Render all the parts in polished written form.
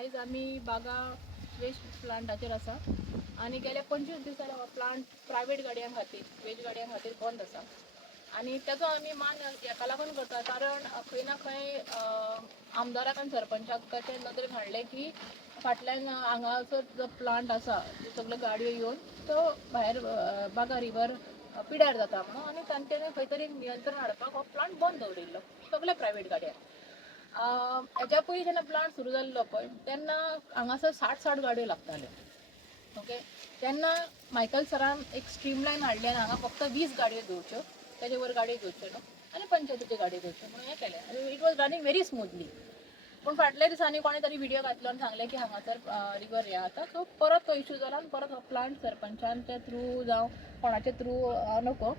आयज आमी बागा वेस्ट प्लांटाचेर आसा आनी गेल्या 25 दीस जाले हो प्लांट प्रायवेट गाडयां खातीर वेज गाडयां खातीर बंद आसा आनी ताचो आमी मान हेका लागून करता कारण खंय ना खंय आमदाराक आनी सरपंचाक कशें नदरेन हाडलें की फाटल्यान हांगासर जो प्लांट आसा सगळ्यो गाडयो येवन तो भायर बागा रिवर पिड्यार जाता म्हणून आनी तांच्यांनी खंय तरी नियंत्रण हाडपाक हो प्लांट बंद दवरिल्लो सगळ्या प्रायवेट गाडयांक हेच्या पयलीं जेन्ना प्लांट सुरू जाल्लो पळय तेन्ना हांगासर 60 गाडयो लागताल्यो ओके तेन्ना मायकल सरान एक स्ट्रीमलायन हाडली आनी हांगा फक्त 20 गाडयो दवरच्यो तेजे वयर गाडयो घेवच्यो न्हू आनी पंचायतीच्यो गाडयो घेवच्यो म्हणून हें केलें आनी it was running very smoothly पूण फाटल्या दिसांनी कोणें तरी व्हिडिओ घातलो आनी सांगलें की हांगासर रिवर हें जाता सो परत तो इशू जाला आनी परत हो प्लांट सरपंचांच्या थ्रू जावं कोणाच्या थ्रू नको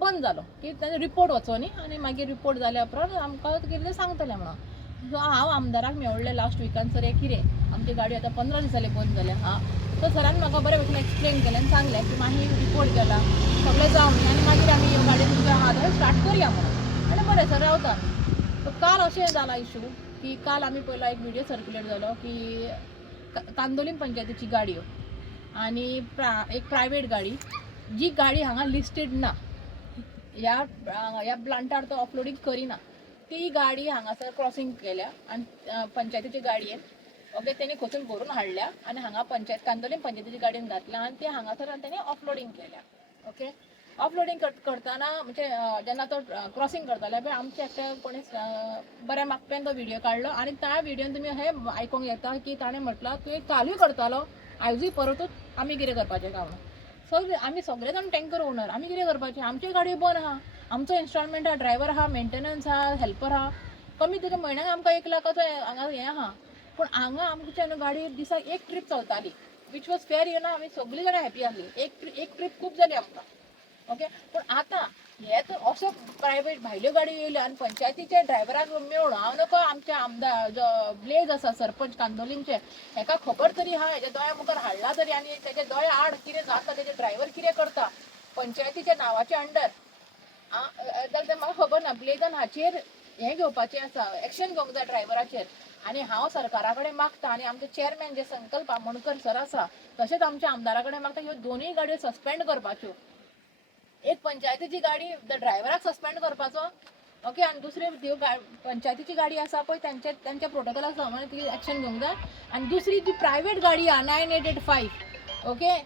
बंद जालो की ताजो रिपोर्ट वचो न्ही आनी मागीर रिपोर्ट जाल्या उपरांत आमकां कितें सांगतलें म्हणून सो हांव आमदाराक मेळ्ळें लास्ट विकान सर कितें आमची गाडी आतां 15 दीस जाले बंद जाल्या सो सरान म्हाका बरे भशेन एक्सप्लेन केलें आनी सांगलें की मागीर रिपोर्ट केला सगळें जावन न्ही आनी मागीर आमी ह्यो गाडयो तुमच्या हात स्टार्ट करया म्हणून आनी बरें सर रावता आमी सो काल अशें जाला इशू की काल आमी पयलो एक व्हिडिओ सर्क्युलेट जालो की कांदोलीम पंचायतीची गाडयो आनी एक प्रायवेट गाडी जी गाडी हांगा लिस्टेड ना ह्या प्लांटार तो ऑफलोडींग करिना ती गाडी हांगासर क्रॉसिंग केल्या आनी पंचायतीची गाडयेन ओके तेणी खंयसून भरून हाडल्या आनी हांगा कांदोलीम पंचायतीची गाडयेन घातल्या आनी ती हांगासर तेणी ऑफलोडींग केल्या ओके ऑफलोडींग करतना म्हणजे जेन्ना तो क्रॉसिंग करताले पळय आमच्या एकट्या कोणी बऱ्या मागप्यान तो व्हिडिओ काडलो आनी त्या व्हिडिओन तुमी हे आयकूंक येता की ताणें म्हटलां तुवें कालूय करतालो आयजूय परतूच आमी कितें करपाचें काय म्हणून सो आमी सगळे जाण टँकर ओनर आमी कितें करपाचें आमच्यो गाडयो बंद आहा आमचो इन्स्टॉलमेंट आहा ड्रायव्हर आहा मेंटेनन्स आहा हेल्पर आहा कमी तुज्या म्हयन्याक आमकां 1 लाखाचो हांगा हें आहा पूण हांगा आमच्या गाडी दिसाक एक ट्रीप चलताली वीच वॉज फेअर आमी सगळीं जाणां हॅपी आसली एक ट्रीप खूब जाली आमकां ओके पूण आतां हे तर असो प्रायवेट भायल्यो गाडयो येयल्यो आनी पंचायतीचे ड्रायव्हराक मेळून हांव नको आमच्या आमदार जो ब्लेज आसा सरपंच कांदोलींचे हेका खबर तरी आहा हेज्या दोळ्या मुखार हाडला तरी आनी तेजे दोळे आड कितें जाता तेजे ड्रायव्हर कितें करता पंचायतीच्या नांवाच्या अंडर जाल्यार म्हाका खबर ना ब्लेजान हाचेर हें घेवपाचें आसा एक्शन घेवंक जाय ड्रायव्हराचेर आनी हांव सरकारा कडेन मागता आनी आमचे चेअरमॅन जे संकल्प आमोणकर सर आसा तशेंच आमच्या आमदारा कडेन मागता ह्यो दोनूय गाडयो सस्पेंड करपाच्यो एक पंचायतीची गाडी ड्रायव्हराक सस्पेंड करपाचो ओके आनी दुसरी ह्यो पंचायतीची गाडी आसा पळय त्यांच्या प्रोटोकॉलाक प्रमाणे ती एक्शन घेवंक जाय आनी दुसरी जी प्रायवेट गाडी आहा 9885 ओके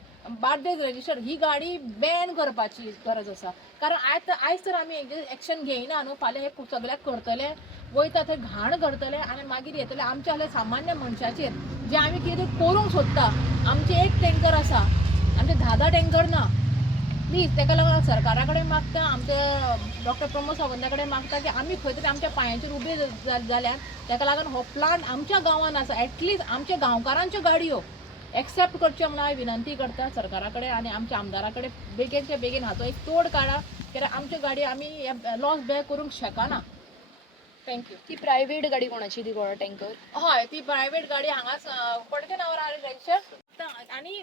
बार्देज रजिस्टर ही गाडी बॅन करपाची गरज आसा कारण आयज तर आमी एक्शन घेयना न्हू फाल्यां हे सगळ्याक करतले वयता थंय घाण करतले आनी मागीर येतले आमच्या असले सामान्य मनशाचेर जे आमी कितें करूंक सोदता आमचे एक टँकर आसा आमचे 10 टँकर ना प्लीज तेका लागून सरकारा कडेन मागता आमचे डॉक्टर प्रमोद सावंता कडेन मागता की आमी खंय तरी आमच्या पांयाचेर उबे जाल्यार तेका लागून हो प्लांट आमच्या गांवांत आसा एटलिस्ट आमच्या गांवकारांच्यो गाडयो एक्सेप्ट करच्यो म्हणून हांव विनंती करता सरकारा कडेन आनी आमच्या आमदारा कडेन बेगीनचे बेगीन हाचो एक तोड काडा कित्याक आमच्यो गाडयो आमी लॉस बॅक करूंक शकना थँक्यू ती प्रायवेट गाडी कोणाची ती गोळा टँकर हय ती प्रायवेट गाडी हांगाच पडके नांवार रजिस्टर आनी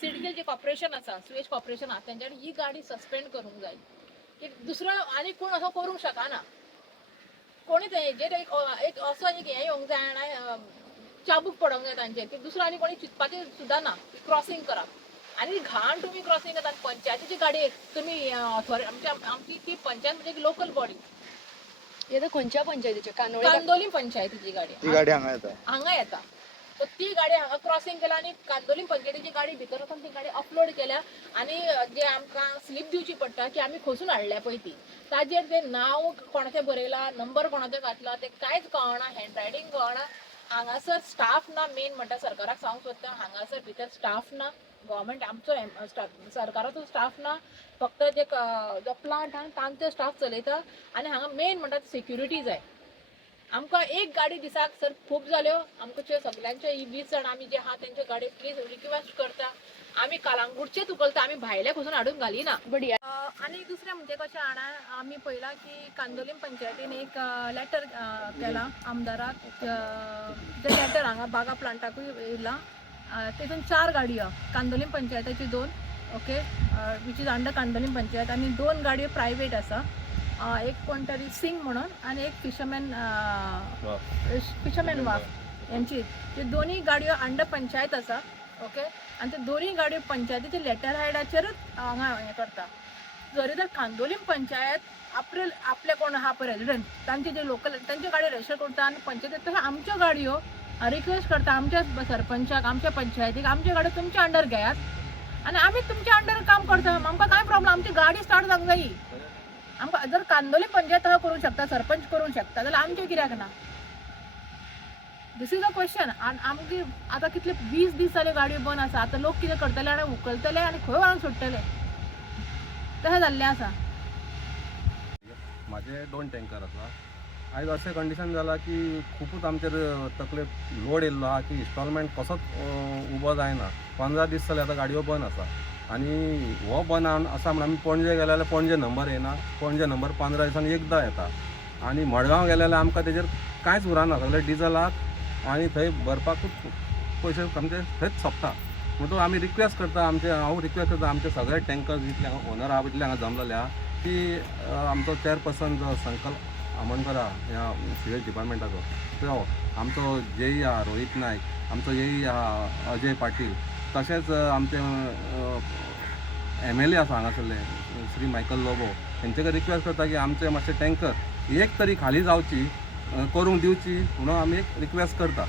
सिडकेल जे कॉर्पोरेशन आसा सुएज कॉर्पोरेशन आसा तेंच्यानी ही गाडी सस्पेंड करूंक जाय की दुसरो आनी कोण असो करूंक शकना कोणीच हेजेर एक असो हें येवंक जाय चाबूक पडोंक जाय तांचेर की दुसरो आनी कोणी चिंतपाचें सुद्दां ना क्रॉसींग करप आनी घाण तुमी क्रॉसींग करता पंचायतीची गाडी तुमी आमची ती पंचायत म्हणजे लोकल बॉडी येता खंयच्या पंचायतीचे कांदोलीम पंचायतीची गाडी हांगा येता सो ती गाडी हांगा क्रॉसींग केला आनी कांदोलीम पंचायतीची गाडी भितर वचून ती गाडी अपलोड केल्या आनी जे आमकां स्लीप दिवची पडटा की आमी खंयसून हाडल्या पळय ती ताजेर तें नांव कोणाचें बरयलां नंबर कोणाचो घातला तें कांयच कळना हँडरायटींग कळना हांगासर स्टाफ ना मेन म्हणटा सरकाराक सांगूंक सोदता हांगासर भितर स्टाफ ना गव्हर्मेंट आमचो सरकाराचो स्टाफ ना फक्त जे जो प्लांट आहा तांचो स्टाफ चलयता आनी हांगा मेन म्हणटा सिक्युरिटी जाय आमकां एक गाडी दिसाक सर खूब जाल्यो आमचे सगळ्यांचे 20 जाण आमी जे आहा तेंच्यो गाडयो प्लीज रिक्वेस्ट करता आमी कालांगूटचेच उखलता आमी भायले खंयसून हाडून घालिना आनी दुसरें म्हणजे कशें हाडा आमी पळयलां की कांदोलीम पंचायतीन एक लेटर केला आमदाराक तें लेटर हांगा बागा प्लांटाकूय येयलां तेतून 4 गाडयो कांदोलीम पंचायताची 2 okay which is under Candolim panchayat आनी 2 गाडयो प्रायवेट आसा एक कोण तरी सिंग म्हणून आणि एक फिशरमॅन वाफ यांची ते दोन्ही गाडयो अंडर पंचायत आसा ओके आनी ते दोन्ही गाडयो पंचायतीचे लेटर हायडाचेरच हांगा हें करता जरी तर कांदोलीम पंचायत आपले कोण आहा पळय रेजिडेंट तांचे जे लोकल तांचे गाडयो रजिस्टर करता आनी पंचायती तशें आमच्यो गाडयो रिक्वेस्ट करता आमच्या सरपंचाक आमच्या पंचायतीक आमच्यो गाडयो तुमच्या अंडर घेयात आनी आमी तुमच्या अंडर काम करता आमकां कांय प्रॉब्लम आमची गाडी स्टार्ट जावंक जायी आमकां जर कांदोली पंचायत हा करूंक शकता सरपंच करूंक शकता जाल्यार आमचें कित्याक ना दिस इज अ क्वेश्चन आनी आमगे आतां कितले 20 दीस जाले गाडयो बंद आसा आतां लोक कितें करतले आनी उखलतले आनी खंय व्हरून सुट्टले तशें जाल्लें आसा माझे 2 टँकर आसा आयज अशें कंडिशन जाला की खूपच आमचेर तकले लोड येयल्लो आहा की इन्स्टॉलमेंट कसोच उबो जायना 15 दीस जाले आतां गाडयो बंद आसा आनी हो बंद आसा म्हण आमी पणजे गेले जाल्यार पणजे नंबर येना पणजे नंबर 15 दिसांनी एकदां येता आनी मडगांव गेले जाल्यार आमकां तेजेर कांयच उरना सगळे डिजलाक आनी थंय भरपाकूच पयशे आमचे थंयच सोंपता म्हणटून आमी रिक्वेस्ट करता हांव रिक्वेस्ट करता आमचे सगळे टँकर जितले हांगा ओनर आहा इतले हांगा जमलेले आहा की आमचो चेअरपर्सन जो संकल्प आमोणकर आहा ह्या सिव्हिल डिपार्टमेंटाचो तो आमचो जेई आहा रोहित नायक आमचो एई आहा अजय पाटील तशेंच आमचे MLA आसा हांगासरले श्री मायकल लोबो हेंचे कडेन रिक्वेस्ट करता की आमचे मातशे टँकर एक तरी खाली जावची करूंक दिवची म्हणून आमी एक रिक्वेस्ट करता